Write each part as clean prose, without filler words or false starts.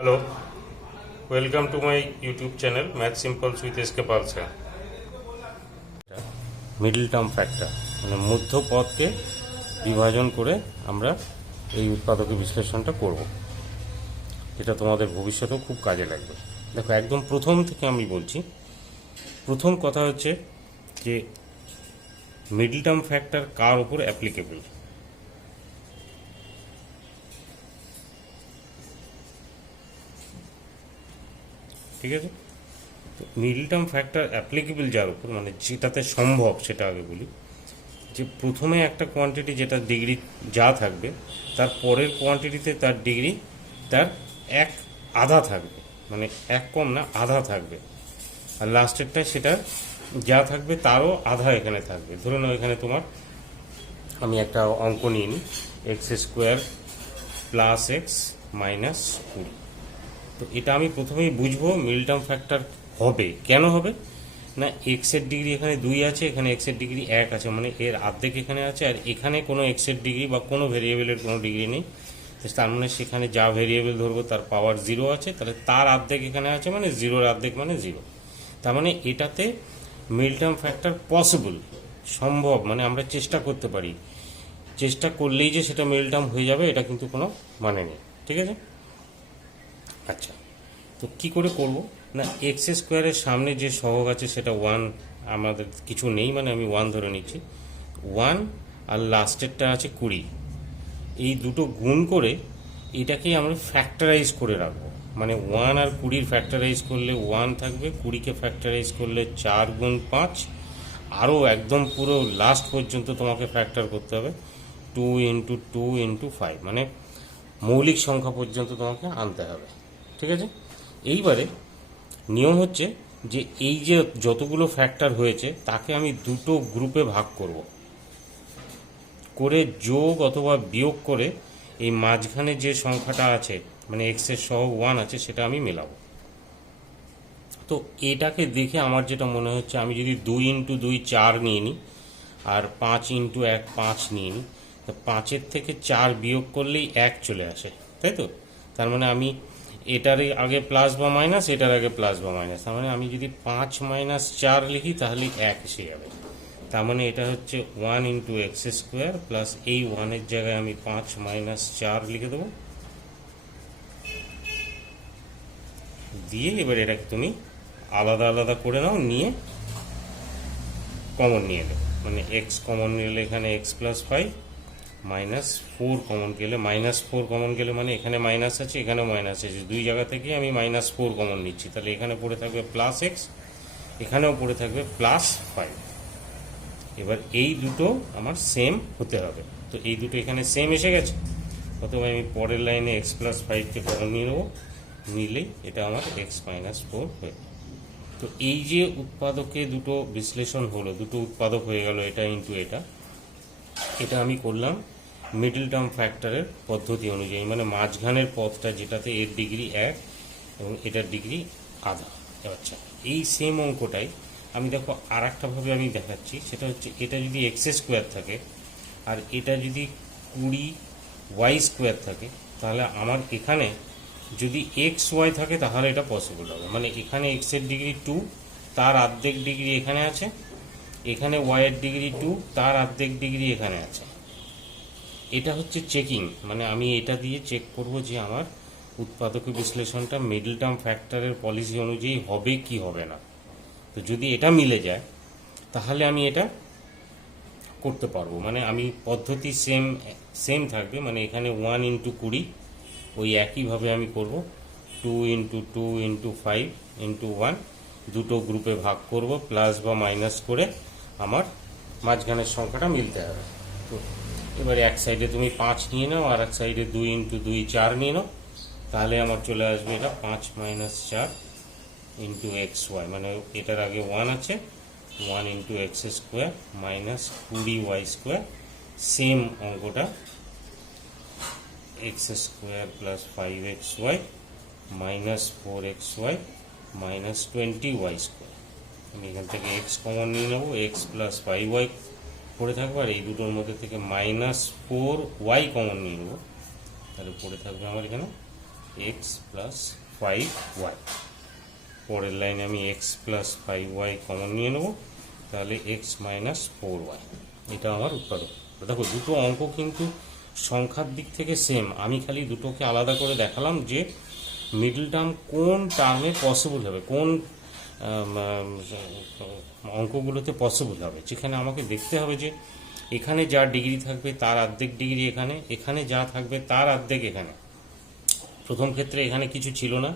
Hello, welcome to my YouTube channel Math Simples with SK Palsa. Middle term factor মানে মধ্য পদকে বিভাজন করে আমরা এই উৎপাদকের বিশ্লেষণটা করব, এটা তোমাদের ভবিষ্যতেও খুব কাজে লাগবে। দেখো, একদম প্রথম থেকে আমি বলছি। প্রথম কথা হচ্ছে যে মিডল টার্ম ফ্যাক্টর কার উপর অ্যাপ্লিকেবল। ঠিক আছে, তো মিডল টার্ম ফ্যাক্টর অ্যাপ্লিকেবল যার উপর, মানে যেটাতে সম্ভব সেটা আগে বলি। যে প্রথমে একটা কোয়ান্টিটি যেটা ডিগ্রি যা থাকবে, তার পরের কোয়ান্টিটিতে তার ডিগ্রি তার এক আধা থাকবে, মানে এক কম না, আধা থাকবে। আর লাস্টেরটা সেটা যা থাকবে তারও আধা এখানে থাকবে। ধরে নাও এখানে তোমার, আমি একটা অঙ্ক নিয়ে নিই, x square plus x minus 20। তো এটা আমি প্রথমেই বুঝবো মিডল টার্ম ফ্যাক্টর হবে। কেন হবে না, এক্সের ডিগ্রি এখানে 2 আছে, এখানে এক্সের ডিগ্রি 1 আছে, মানে এর অর্ধেক এখানে আছে, আর এখানে কোনো এক্সের ডিগ্রি বা কোনো ভেরিয়েবলের কোনো ডিগ্রি নেই। তার মানে সেখানে যা ভেরিয়েবল ধরবো তার পাওয়ার 0 আছে, তাহলে তার অর্ধেক এখানে আছে, মানে 0-র অর্ধেক মানে 0। তার মানে এটাতে মিডল টার্ম ফ্যাক্টর পসিবল, সম্ভব, মানে আমরা চেষ্টা করতে পারি। চেষ্টা করলেই যে সেটা মিডল টার্ম হয়ে যাবে এটা কিন্তু কোনো মানে নেই। ঠিক আছে, আচ্ছা, তো কি করে করব না, এক্স স্কোয়ারের সামনে যে সহগ আছে সেটা 1, আমাদের কিছু নেই, মানে আমি 1 ধরে নিচ্ছি। 1 আর লাস্টেরটা আছে 20, এই দুটো গুণ করে এটাকে আমরা ফ্যাক্টরাইজ করে রাখবো। মানে 1 আর 20 ফ্যাক্টরাইজ করলে 1 থাকবে, 20কে ফ্যাক্টরাইজ করলে 4 গুণ 5, আরও একদম পুরো লাস্ট পর্যন্ত তোমাকে ফ্যাক্টর করতে হবে 2 ইন্টু 2 ইন্টু 5, মানে মৌলিক সংখ্যা পর্যন্ত তোমাকে আনতে হবে। ঠিক আছে, এইবারে নিয়ম হচ্ছে যে এই যে যতগুলো ফ্যাক্টর হয়েছে তাকে আমি দুটো গ্রুপে ভাগ করব, করে যোগ অথবা বিয়োগ করে এই মাঝখানে যে সংখ্যাটা আছে, মানে এক্সের সহগ 1 আছে, সেটা আমি মেলাবো। তো এটাকে দেখে আমার যেটা মনে হচ্ছে, আমি যদি 2 ইন্টু 2 4 নিয়ে নিই, আর 5 ইন্টু 1 5 নিয়ে নিই, তো 5-এর থেকে 4 বিয়োগ করলেই 1 চলে আসে, তাই তো? তার মানে আমি এটার আগে প্লাস বা মাইনাস, এটার আগে প্লাস বা মাইনাস, তার মানে আমি যদি 5 মাইনাস 4 লিখি তাহলে 1 এসে যাবে। তার মানে এটা হচ্ছে 1 ইন্টু এক্স স্কোয়ার প্লাস এই 1-এর জায়গায় আমি 5 মাইনাস 4 লিখে দেবো, দিয়ে এবার এটাকে তুমি আলাদা আলাদা করে নাও, নিয়ে কমন নিয়ে নেবে। মানে এক্স কমন নিলে এখানে এক্স প্লাস 5, মাইনাস 4 কমন গেলে, মাইনাস 4 কমন গেলে মানে এখানে মাইনাস আছে, এখানেও মাইনাস আছে, দুই জায়গা থেকে আমি মাইনাস 4 কমন নিচ্ছি, তাহলে এখানে পড়ে থাকবে প্লাস এক্স, এখানেও পড়ে থাকবে প্লাস 5। এবার এই দুটো আমার সেম হতে হবে, তো এই দুটো এখানে সেম এসে গেছে, অথবা আমি পরের লাইনে এক্স প্লাস 5কে কমন নিয়ে নেবো, নিলেই এটা আমার এক্স মাইনাস 4 হয়ে। তো এই যে উৎপাদকে দুটো বিশ্লেষণ হলো, দুটো উৎপাদক হয়ে গেল, এটা ইন্টু এটা, এটা আমি করলাম মিডল টার্ম ফ্যাক্টরের পদ্ধতি অনুযায়ী, মানে মাঝখানের পথটা যেটাতে এর ডিগ্রি 1 এবং এটার ডিগ্রি আধা। আচ্ছা, এই সেম অঙ্কটাই আমি দেখো আর একটাভাবে আমি দেখাচ্ছি, সেটা হচ্ছে এটা যদি এক্স স্কোয়ার থাকে আর এটা যদি 20y স্কোয়ার থাকে, তাহলে আমার এখানে যদি এক্স ওয়াই থাকে তাহলে এটা পসিবল হবে। মানে এখানে এক্সের ডিগ্রি 2, তার অর্ধেক ডিগ্রি এখানে আছে, এখানে ওয়াইয়ের ডিগ্রি 2, তার অর্ধেক ডিগ্রি এখানে আছে। এটা হচ্ছে চেকিং, মানে আমি এটা দিয়ে চেক করব যে আমার উৎপাদক বিশ্লেষণটা মিডল টার্ম ফ্যাক্টরের পলিসি অনুযায়ী হবে কি হবে না। তো যদি এটা মিলে যায় তাহলে আমি এটা করতে পারবো, মানে আমি পদ্ধতি সেম সেম থাকবে, মানে এখানে 1 ইন্টু 20 ওই একইভাবে আমি করব, 2 ইন্টু 2 ইন্টু 5 ইন্টু 1, দুটো গ্রুপে ভাগ করব, প্লাস বা মাইনাস করে আমার মাঝখানের সংখ্যাটা মিলতে হবে। তো এবারে এক সাইডে তুমি 5 নিয়ে নাও, আর এক সাইডে 2 ইন্টু 2 4 নিয়ে নাও, তাহলে আমার চলে আসবে এটা 5 মাইনাস 4 ইন্টু এক্স ওয়াই, মানে এটার আগে 1 আছে, 1 into x square minus 20y square. Same অঙ্কটা x square plus 5xy minus 4xy minus 20y square. আমি এখান থেকে এক্স কমন নিয়ে নেবো, এক্স প্লাস 5y পড়ে থাকবে, আর এই দুটোর মধ্যে থেকে মাইনাস 4y কমন নিয়ে নেবো, তাহলে পড়ে থাকবে আমার এখানে এক্স প্লাস 5y। পরের লাইনে আমি এক্স প্লাস 5y কমন নিয়ে নেব, তাহলে এক্স মাইনাস 4y। এটা আমার উত্তর। দেখো দুটো অঙ্ক কিন্তু সংখ্যার দিক থেকে সেম, আমি খালি দুটোকে আলাদা করে দেখালাম যে মিডল টার্ম কোন টার্মে পসিবল হবে, কোন অঙ্কগুলোতে পসিবল হবে। যেখানে আমাকে দেখতে হবে যে এখানে যা ডিগ্রি থাকবে তার অর্ধেক ডিগ্রি এখানে, এখানে যা থাকবে তার অর্ধেক এখানে। প্রথম ক্ষেত্রে এখানে কিছু ছিল না,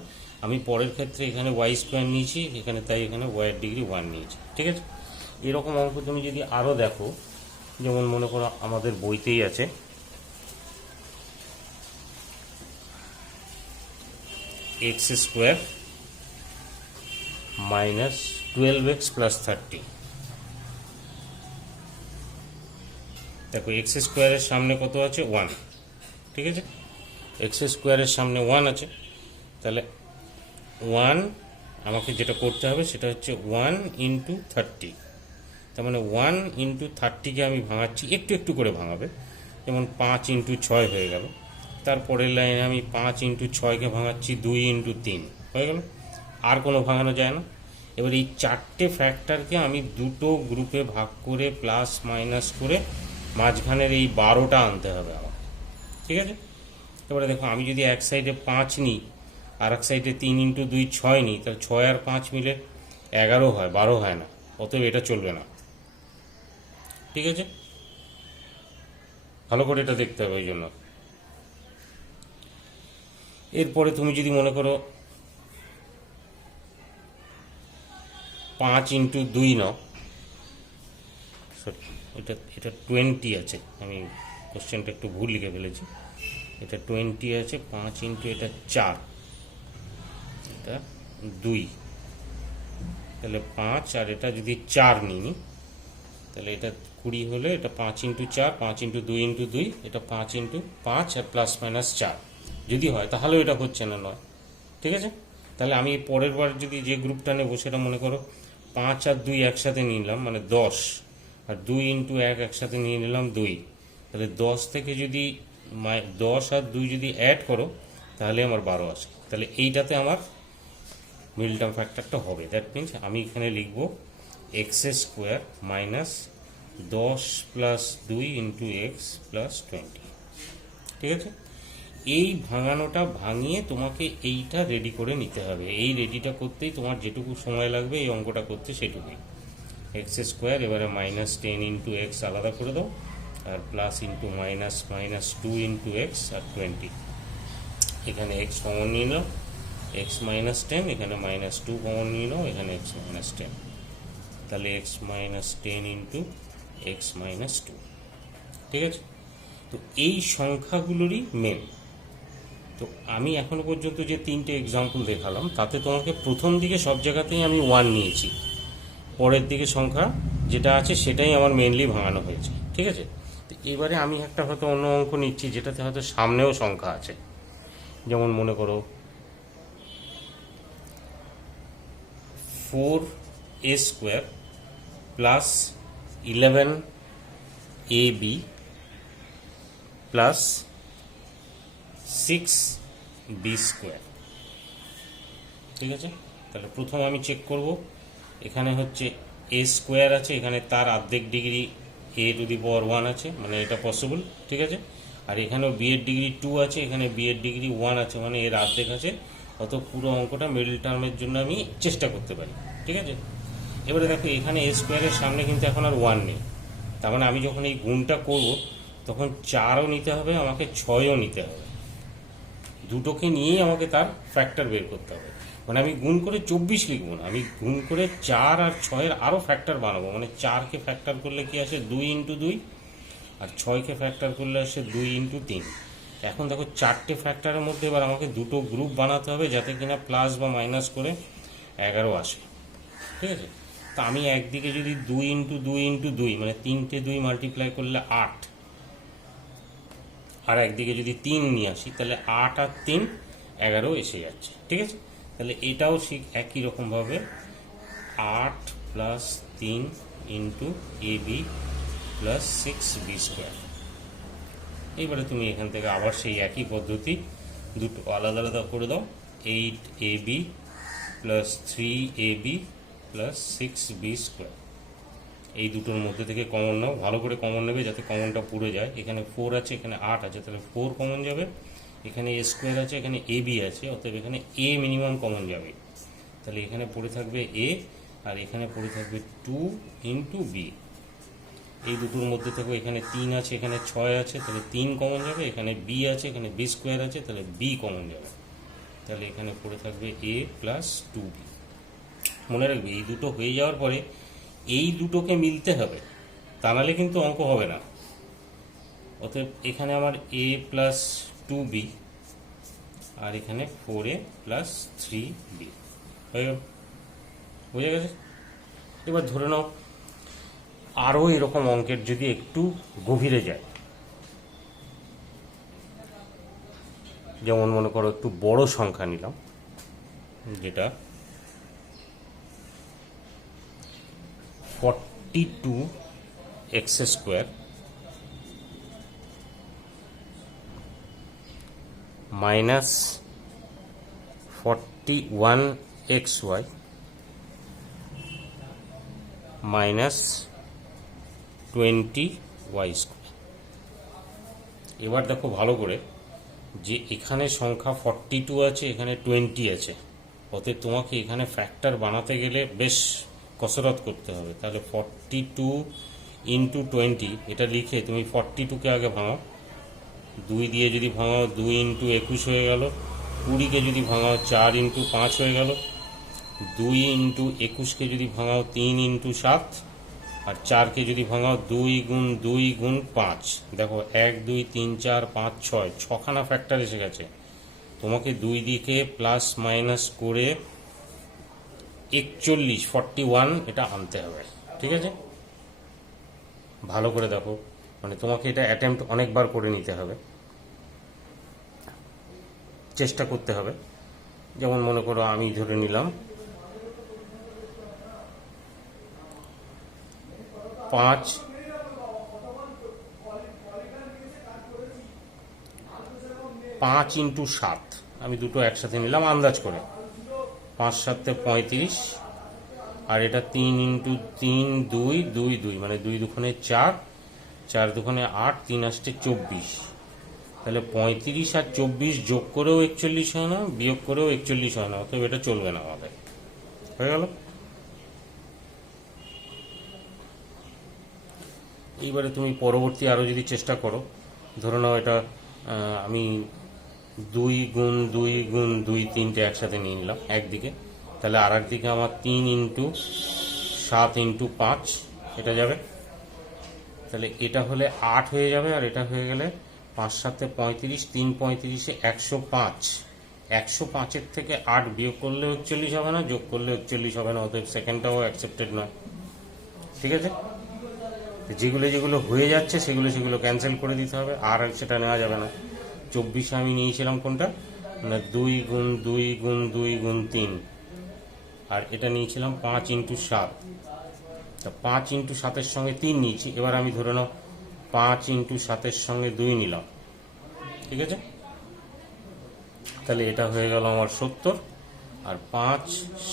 আমি পরের ক্ষেত্রে এখানে ওয়াই স্কোয়ার নিয়েছি এখানে, তাই এখানে ওয়াইয়ের ডিগ্রি 1 নিয়েছি। ঠিক আছে, এরকম অঙ্ক তুমি যদি আরও দেখো, যেমন মনে করো আমাদের বইতেই আছে x square minus 12x plus 30। দেখো এক্স স্কোয়ারের সামনে কত আছে? 1। ঠিক আছে, এক্স স্কোয়ারের সামনে 1 আছে, তাহলে 1 আমাকে যেটা করতে হবে সেটা হচ্ছে 1 ইন্টু 30। তার মানে 1 ইন্টু 30কে আমি ভাঙাচ্ছি, একটু একটু করে ভাঙাবে, যেমন 5 ইন্টু 6 হয়ে গেল। তারপরের লাইনে আমি 5 ইন্টু 6কে ভাঙাচ্ছি 2 ইন্টু 3 হয়ে গেল, আর কোনো ভাঙানো যায় না। এবার এই চারটে ফ্যাক্টরকে আমি দুটো গ্রুপে ভাগ করে প্লাস মাইনাস করে মাঝখানের এই 12টা আনতে হবে আমার। ঠিক আছে, এবারে দেখো আমি যদি এক সাইডে 5 নিই আর এক সাইডে 3 ইন্টু 2 6 নিই, তাহলে 6 আর 5 মিলে 11 হয়, 12 হয় না, অতএব এটা চলবে না। ঠিক আছে, ভালো করে এটা দেখতে হবে ওই জন্য। এরপরে তুমি যদি মনে করো 5 ইন্টু 2 নাও, এটা 20 আছে, আমি কোশ্চেনটা একটু ভুল লিখে ফেলেছি, এটা 20 আছে, 5 ইন্টু এটা 4, এটা 2, তাহলে 5 আর এটা যদি 4 নিই তাহলে এটা 20 হলে এটা 5 ইন্টু 4, 5 ইন্টু 2 ইন্টু 2, এটা 5 ইন্টু 5 আর প্লাস মাইনাস 4 যদি হয়, তাহলেও এটা হচ্ছে না, নয়। ঠিক আছে, তাহলে আমি পরের বার যদি যে গ্রুপটা নেবো সেটা মনে করো 5 আর 2 একসাথে নিলাম মানে 10, আর 2 ইন্টু 1 একসাথে নিয়ে নিলাম 2, তাহলে 10 থেকে যদি 10 আর 2 যদি অ্যাড করো তাহলে আমার 12 আসে, তাহলে এইটাতে আমার মিডল টার্ম ফ্যাক্টরটা হবে। দ্যাট মিনস আমি এখানে লিখব x square minus 10 plus 2 into x plus 20। ঠিক আছে, এই ভাঙানোটা ভাঙিয়ে তোমাকে এইটা রেডি করে নিতে হবে। এই রেডিটা করতেই তোমার যেটুকু সময় লাগবে এই অঙ্কটা করতে সেটুকুই। এক্স স্কোয়ার এবারে মাইনাস 10 ইন্টু এক্স আলাদা করে দাও, আর plus into minus minus 2 into x আর 20। এখানে এক্স কমন নিয়ে নাও, এক্স মাইনাস 10, এখানে মাইনাস 2 কমন নিয়ে নাও, এখানে এক্স মাইনাস 10, তাহলে x minus 10 into x minus 2। ঠিক আছে, তো এই সংখ্যাগুলোরই মেন। তো আমি এখনো পর্যন্ত যে 3টে এক্সাম্পল দেখালাম তাতে তোমাকে প্রথম দিকে সব জায়গাতেই আমি 1 নিয়েছি, পরের দিকে সংখ্যা যেটা আছে সেটাই আমার মেনলি ভাঙানো হয়েছে। ঠিক আছে, তো এবারে আমি একটা হয়তো অন্য অঙ্ক নিচ্ছি যেটাতে হয়তো সামনেও সংখ্যা আছে, যেমন মনে করো 4a square plus 11ab plus 6b square. ঠিক আছে, তাহলে প্রথম আমি চেক করব, এখানে হচ্ছে a স্কোয়ার আছে, এখানে তার অর্ধেক ডিগ্রি a টু দি পাওয়ার 1 আছে, মানে এটা পসিবল। ঠিক আছে, আর এখানেও b এর ডিগ্রি 2 আছে, এখানে b এর ডিগ্রি 1 আছে, মানে এর অর্ধেক আছে, অত পুরো অঙ্কটা মিডল টার্মের জন্য আমি চেষ্টা করতে পারি। ঠিক আছে, এবারে দেখো এখানে a স্কোয়ারের সামনে কিন্তু এখন আর 1 নেই, তার মানে আমি যখন এই গুণটা করব তখন 4ও নিতে হবে, আমাকে 6ও নিতে হবে, দুটোকে নিয়েই আমাকে তার ফ্যাক্টর বের করতে হবে। মানে আমি গুণ করে 24 লিখবো না, আমি গুণ করে 4 আর 6-এর আরও ফ্যাক্টর বানাবো। মানে 4কে ফ্যাক্টর করলে কি আসে 2 ইন্টু 2, আর 6কে ফ্যাক্টর করলে আসে 2 ইন্টু 3। এখন দেখো 4টে ফ্যাক্টরের মধ্যে এবার আমাকে দুটো গ্রুপ বানাতে হবে যাতে কিনা প্লাস বা মাইনাস করে 11 আসে। ঠিক আছে, তা আমি একদিকে যদি 2 ইন্টু 2 ইন্টু 2 মানে 3টে 2 মাল্টিপ্লাই করলে 8, আর একদিকে যদি 3 নিয়ে আসি তাহলে 8 আর 3 11 এসে যাচ্ছে। ঠিক আছে, তাহলে এটাও ঠিক একই রকমভাবে 8 plus 3 into ab plus 6b square. এইবারে তুমি এখান থেকে আবার সেই একই পদ্ধতি দুটো আলাদা আলাদা করে দাও। 8ab plus 3ab plus 6b square, এই দুটোর মধ্যে থেকে কমন নাও, ভালো করে কমন নেবে যাতে কমনটা পুরো যায়। এখানে 4 আছে, এখানে 8 আছে, তাহলে 4 কমন যাবে। এখানে a স্কোয়ার আছে, এখানে ab আছে, অতএব এখানে a মিনিমাম কমন যাবে। তাহলে এখানে পড়ে থাকবে a, আর এখানে পড়ে থাকবে 2 ইন্টু বি। এই দুটোর মধ্যে থেকে এখানে 3 আছে, এখানে 6 আছে, তাহলে 3 কমন যাবে। এখানে বি আছে, এখানে বি স্কোয়ার আছে, তাহলে বি কমন যাবে। তাহলে এখানে পড়ে থাকবে a প্লাস 2b। মনে রাখবে এই দুটো হয়ে যাওয়ার পরে এই দুটোকে মিলতে হবে, তা নাহলে কিন্তু অঙ্ক হবে না। অতএব এখানে আমার a প্লাস 2b আর এখানে 4a প্লাস 3b হয়ে গেল। বুঝে গেছে? এবার ধরে নাও আরও এরকম অঙ্কের যদি একটু গভীরে যায়, যেমন মনে করো একটু বড় সংখ্যা নিলাম, যেটা 42x square minus 41xy minus 20y square. এবার দেখো ভালো করে যে এখানে সংখ্যা 42 আছে, এখানে 20 আছে, অতএব তোমাকে এখানে ফ্যাক্টর বানাতে গেলে বেশ কসরত করতে হবে। তাহলে 42 ইন্টু 20 এটা লিখে তুমি 42কে আগে ভাঙাও, 2 দিয়ে যদি ভাঙাও 2 ইন্টু 21 হয়ে গেল, 20কে যদি ভাঙাও 4 ইন্টু 5 হয়ে গেল, 2 ইন্টু 21কে যদি ভাঙাও 3 ইন্টু 7, আর 4কে যদি ভাঙাও 2 গুণ 2 গুণ 5। দেখো 1 2 3 4 5 6, ছখানা ফ্যাক্টর এসে গেছে। তোমাকে দুই দিকে প্লাস মাইনাস করে 41 এটা আনতে হবে। ঠিক আছে, ভালো করে দেখো, মানে তোমাকে এটা অ্যাটেম্প্ট অনেকবার করে নিতে হবে, চেষ্টা করতে হবে। যেমন মনে করো আমি ধরে নিলাম 5 ইন্টু 7, আমি দুটো একসাথে নিলাম আন্দাজ করে, 5 7 35, আর এটা 3 ইন্টু 3 2 2 2, মানে 2 দুখানে 4, 4 দুখানে 8, 3 আসছে 24। তাহলে 35 আর 24 যোগ করেও 41 হয় না, বিয়োগ করেও 41 হয় না, অতএব এটা চলবে না আমাদের। হয়ে গেল? এইবারে তুমি পরবর্তী আরও যদি চেষ্টা করো, ধরে নাও এটা আমি 2 গুণ 2 গুণ 2 তিনটে একসাথে নিয়ে নিলাম একদিকে, তাহলে আর একদিকে আমার 3 ইন্টু 7 ইন্টু 5 এটা যাবে। তাহলে এটা হলে 8 হয়ে যাবে, আর এটা হয়ে গেলে 5 7 35, 3 35 105। 105-এর থেকে 8 বিয়োগ করলে 41 হবে না, যোগ করলে 41 হবে না, অতএব সেকেন্ডটাও অ্যাকসেপ্টেড নয়। ঠিক আছে, যেগুলো যেগুলো হয়ে যাচ্ছে সেগুলো সেগুলো ক্যান্সেল করে দিতে হবে, আর সেটা নেওয়া যাবে না। 24 আমি নিয়েছিলাম কোনটা, না 2 গুণ 2 গুণ 2 গুণ 3, আর এটা নিয়েছিলাম 5 ইন্টু 7। তা 5 ইন্টু 7-এর সঙ্গে 3 নিয়েছি, এবার আমি ধরে নাও 5 ইন্টু 7-এর সঙ্গে 2 নিলাম। ঠিক আছে, তাহলে এটা হয়ে গেল আমার 70, আর 5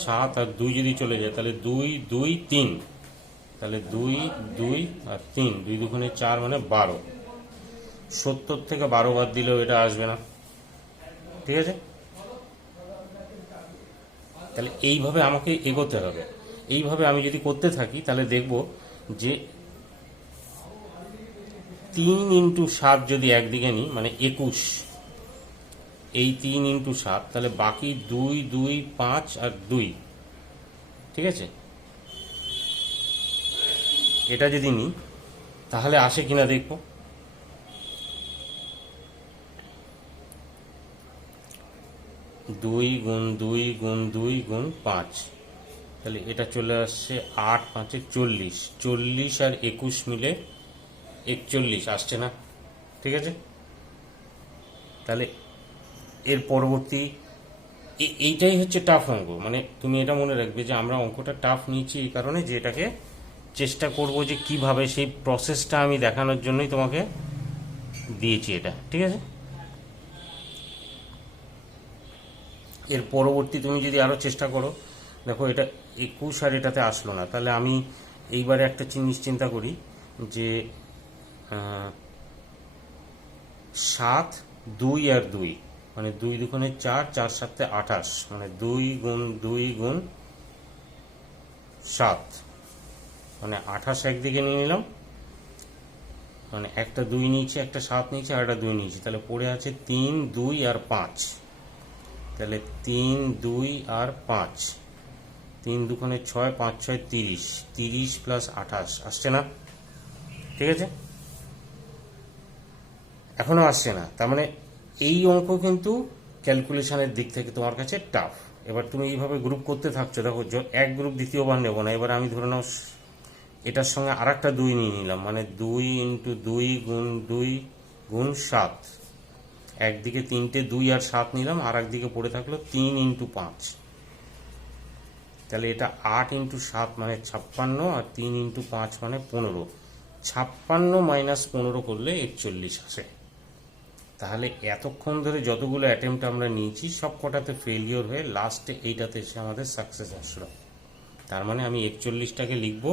7 আর 2 যদি চলে যায় তাহলে 2 2 3, তাহলে 2 2 আর 3, 2 দুগুণে 4 মানে 12। 70 থেকে 12 বাদ দিলেও এটা আসবে না। ঠিক আছে, তাহলে এইভাবে আমাকে এগোতে হবে। এইভাবে আমি যদি করতে থাকি তাহলে দেখব যে 3 ইন্টু 7 যদি একদিকে নিই মানে 21, এই 3 ইন্টু 7, তাহলে বাকি 2 2 5 আর 2। ঠিক আছে, এটা যদি নিই তাহলে আসে কিনা দেখবো। 2 গুণ 2 গুণ 2 গুণ 5, তাহলে এটা চলে আসছে 8 5 40, 40 আর 21 মিলে 41 আসছে না। ঠিক আছে, তাহলে এর পরবর্তী এইটাই হচ্ছে টাফ অঙ্ক। মানে তুমি এটা মনে রাখবে যে আমরা অঙ্কটা টাফ নিয়েছি এই কারণে যে এটাকে চেষ্টা করব যে কিভাবে, সেই প্রসেসটা আমি দেখানোর জন্যই তোমাকে দিয়েছি এটা। ঠিক আছে। এর পরবর্তী তুমি যদি আরও চেষ্টা করো, দেখো এটা 21 আর এটাতে আসলো না, তাহলে আমি এইবারে একটা জিনিস চিন্তা করি যে 7, 2 আর 2, মানে 2 দুগুণে 4, 4 7 28, মানে 2 গুণ 2 গুণ 7, মানে 28 একদিকে নিয়ে নিলাম, মানে একটা 2 নিয়েছি, একটা 7 নিয়েছি, আর একটা 2 নিয়েছি, তাহলে পড়ে আছে 3, 2 আর 5, তাহলে 3, 2 আর 5, 3 দুগুণে 6, 5 6 30, 30 প্লাস 28 আসছে না? ঠিক আছে, এখনো আসছে না, তার মানে এই অঙ্ক কিন্তু ক্যালকুলেশনের দিক থেকে তোমার কাছে টাফ। এবার তুমি এইভাবে গ্রুপ করতে থাকছো, দেখো এক গ্রুপ দ্বিতীয়বার নেব না, এবার আমি ধরে নাও এটার সঙ্গে আর একটা 2 নিয়ে নিলাম, মানে 2 ইন্টু 2 গুণ 2 গুণ 7, একদিকে 3টে 2 আর 7 নিলাম, আর একদিকে পড়ে থাকলো 3 ইন্টু 5, তাহলে এটা 8 ইন্টু 7 মানে 56, আর 3 ইন্টু 5 মানে 15, 56 মাইনাস 15 করলে 41 আসে। তাহলে এতক্ষণ ধরে যতগুলো অ্যাটেম্প্ট আমরা নিয়েছি সব কটাতে ফেলিওর হয়ে লাস্টে এইটাতে এসে আমাদের সাকসেস আসলো। তার মানে আমি 41টাকে লিখব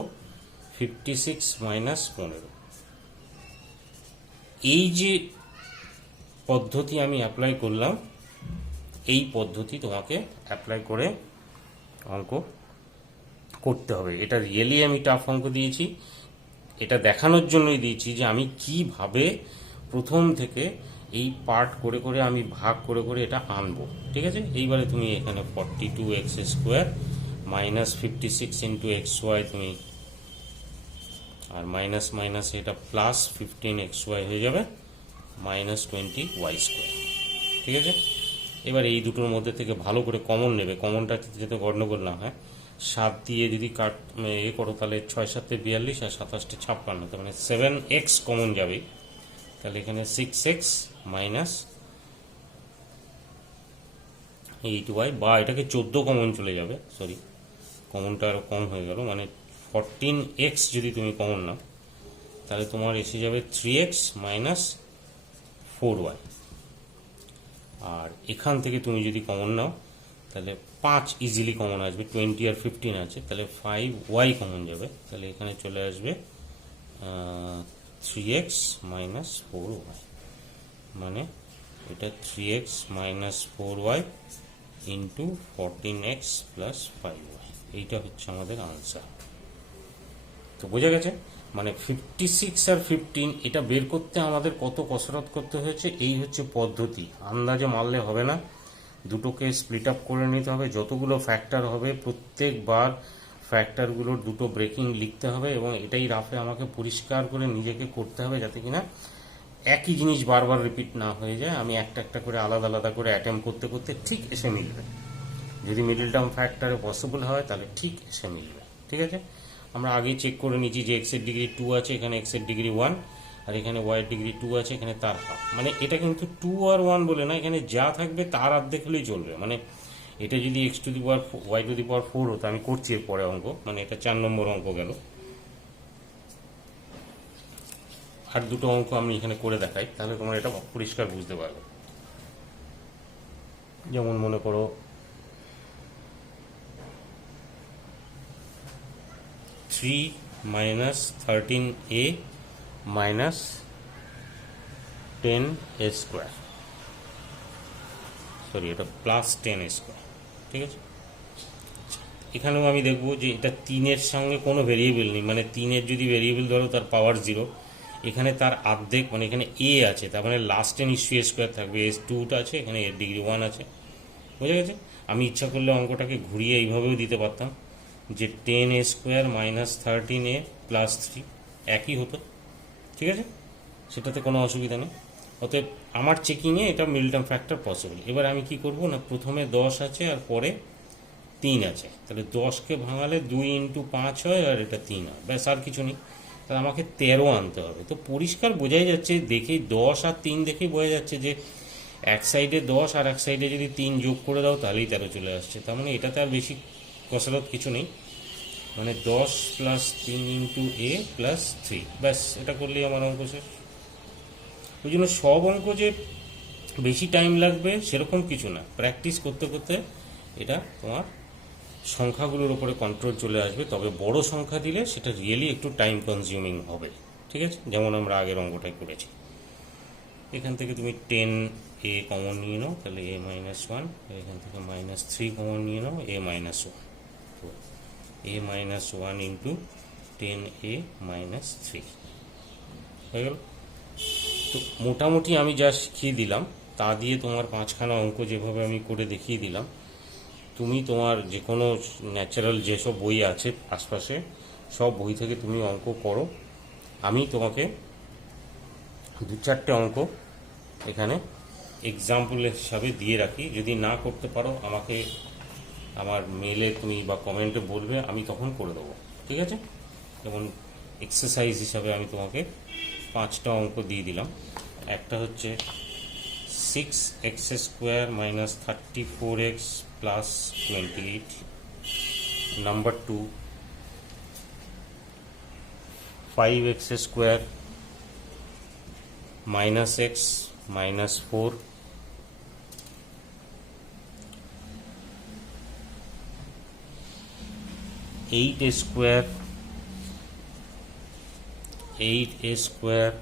56 মাইনাস 15। এই যে পদ্ধতি আমি অ্যাপ্লাই করলাম, এই পদ্ধতি তোমাকে অ্যাপ্লাই করে অঙ্ক করতে হবে। এটা রিয়েলি আমি টাফ অঙ্ক দিয়েছি, এটা দেখানোর জন্যই দিয়েছি যে আমি কিভাবে প্রথম থেকে এই পার্ট করে করে আমি ভাগ করে করে এটা আনবো। ঠিক আছে, এইবারে তুমি এখানে 42x square minus 56 into XY তুমি, আর মাইনাস মাইনাস এটা প্লাস 15XY হয়ে যাবে মাইনাস 20y স্কোয়ার। ঠিক আছে, এবার এই দুটোর মধ্যে থেকে ভালো করে কমন নেবে, কমনটা যাতে গণ্ডগোল না হয়। 7 দিয়ে যদি করো তাহলে 6 7 42 আর 27 56, তার মানে 7x কমন যাবে, তাহলে এখানে 6x মাইনাস 8y, বা এটাকে 14 কমন চলে যাবে, সরি কমনটা আরও কম হয়ে গেল, মানে 14x যদি তুমি কমন নাও তাহলে তোমার এসে যাবে 3x মাইনাস 4y, আর এখান থেকে তুমি যদি কমন নাও তাহলে 5 ইজিলি কমন আসবে, 20 আর 15 আছে, তাহলে 5y কমন যাবে, তাহলে এখানে চলে আসবে 3x মাইনাস 4y, মানে এটা 3x minus 4y into 14x plus 5y, এইটা হচ্ছে আমাদের আনসার। তো বোঝা গেছে, মানে 56 আর 15 এটা বের করতে আমাদের কত কসরত করতে হয়েছে। এই হচ্ছে পদ্ধতি, আন্দাজে মারলে হবে না, দুটোকে স্প্লিট আপ করে নিতে হবে, যতগুলো ফ্যাক্টর হবে প্রত্যেকবার ফ্যাক্টরগুলোর দুটো ব্রেকিং লিখতে হবে, এবং এটাই রাফে আমাকে পরিষ্কার করে নিজেকে করতে হবে যাতে কিনা একই জিনিস বারবার রিপিট না হয়ে যায়। আমি একটা একটা করে আলাদা আলাদা করে অ্যাটেম্প করতে করতে ঠিক এসে মিলবে, যদি মিডল টার্ম ফ্যাক্টরে পসিবল হয় তাহলে ঠিক এসে মিলবে। ঠিক আছে, আমরা আগেই চেক করে নিচ্ছি যে এক্সের ডিগ্রি 2 আছে, এখানে এক্সের ডিগ্রি 1, আর এখানে ওয়াইয়ের ডিগ্রি 2 আছে, এখানে তার হাফ, মানে এটা কিন্তু 2 আর 1 বলে না, এখানে যা থাকবে তার অর্ধেক হলেই চলবে। মানে এটা যদি x to the power y to the power 4 হতো, আমি করছি এর পরে অঙ্ক, মানে এটা 4 নম্বর অঙ্ক গেল। আর দুটো অঙ্ক আমি এখানে করে দেখাই, তাহলে তোমরা এটা পরিষ্কার বুঝতে পারবে। যেমন মনে করো 3 minus 13a minus 10a square, sorry এটা প্লাস 10a স্কোয়ার। ঠিক আছে, এখানেও আমি দেখবো যে এটা 3-এর সঙ্গে কোনো ভেরিয়েবল নেই, মানে 3-এর যদি ভেরিয়েবল ধরো তার পাওয়ার 0, এখানে তার অর্ধেক, মানে এখানে a আছে, তার মানে লাস্টে নিশ্চয়ই স্কোয়ার থাকবে, s2টা আছে, এখানে এর ডিগ্রি 1 আছে। বুঝা গেছে, আমি ইচ্ছা করলে অঙ্কটাকে ঘুরিয়ে এইভাবেও দিতে পারতাম যে 10a square minus 13a plus 3 একই হতো। ঠিক আছে, সেটাতে কোনো অসুবিধা নেই। অতএব আমার চেকিংয়ে এটা মিডল টার্ম ফ্যাক্টর পসিবল। এবার আমি কি করব না, প্রথমে 10 আছে আর পরে 3 আছে, তাহলে 10কে ভাঙালে 2 ইন্টু 5 হয়, আর এটা 3 হয়, ব্যাস আর কিছু নেই। তাহলে আমাকে 13 আনতে হবে। তো পরিষ্কার বোঝাই যাচ্ছে, দেখেই 10 আর 3 দেখেই বোঝা যাচ্ছে যে এক সাইডে 10 আর এক সাইডে যদি 3 যোগ করে দাও তাহলেই 13 চলে আসছে। তার মানে এটাতে আর বেশি কসরত কিছু নেই, মানে 10 প্লাস 3 ইন্টু a প্লাস 3, ব্যাস এটা করলেই আমার অঙ্ক শেষ। ওই জন্য সব অঙ্ক যে বেশি টাইম লাগবে সেরকম কিছু না, প্র্যাকটিস করতে করতে এটা তোমার সংখ্যাগুলোর উপরে কন্ট্রোল চলে আসবে। তবে বড় সংখ্যা দিলে সেটা রিয়েলি একটু টাইম কনজিউমিং হবে, ঠিক আছে, যেমন আমরা আগের অঙ্কটাই করেছি। এখান থেকে তুমি 10a কমন নিয়ে নাও, তাহলে a-1, এখান থেকে -3 কমন নিয়ে নাও, a-1, তো a-1 ইন্টু 10a-3 হয়ে গেল। তো মোটামুটি আমি যা শিখিয়ে দিলাম তা দিয়ে তোমার 5খানা অঙ্ক যেভাবে আমি করে দেখিয়ে দিলাম, তুমি তোমার যে কোনো ন্যাচারাল যেসব বই আছে আশপাশে সব বই থেকে তুমি অঙ্ক করো। আমি তোমাকে 2-4টে অঙ্ক এখানে এক্সাম্পল হিসাবে দিয়ে রাখি, যদি না করতে পারো আমাকে আমার মেলে তুমি বা কমেন্টে বলবে, আমি তখন করে দেবো, ঠিক আছে। যেমন এক্সারসাইজ হিসাবে আমি তোমাকে 5টা অঙ্ক দিয়ে দিলাম। একটা হচ্ছে 6x² - 34x + 28। Number 2 5x² - x - 4। (8a² -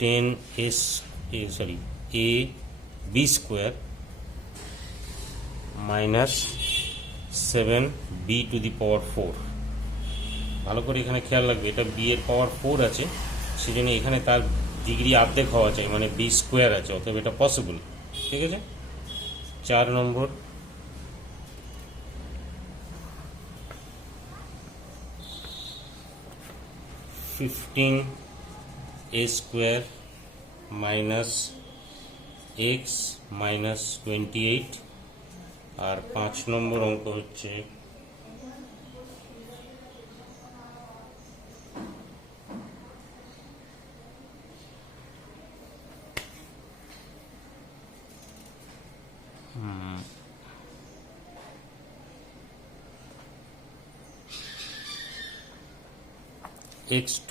10s ab² - 7b⁴। ভালো করে এখানে খেয়াল রাখবে, এটা b এর পাওয়ার 4 আছে, সেজন্য এখানে তার ডিগ্রি অর্ধেক হওয়া চাই, মানে b² আছে, অতএব এটা পসিবল, ঠিক আছে। 4 নম্বর 15a² - x - 28। আর 5 নম্বর অঙ্ক হচ্ছে x⁴ -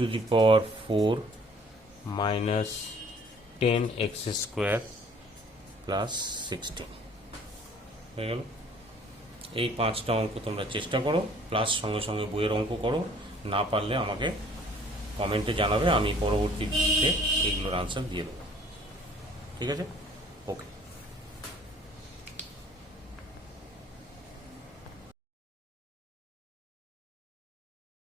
10x² + 16 হয়ে গেল। এই 5টা অঙ্ক তোমরা চেষ্টা করো, প্লাস সঙ্গে সঙ্গে বইয়ের অঙ্ক করো। না পারলে আমাকে কমেন্টে জানাবে, আমি পরবর্তীতে এইগুলোর আনসার দিয়ে দেবো, ঠিক আছে। ওকে।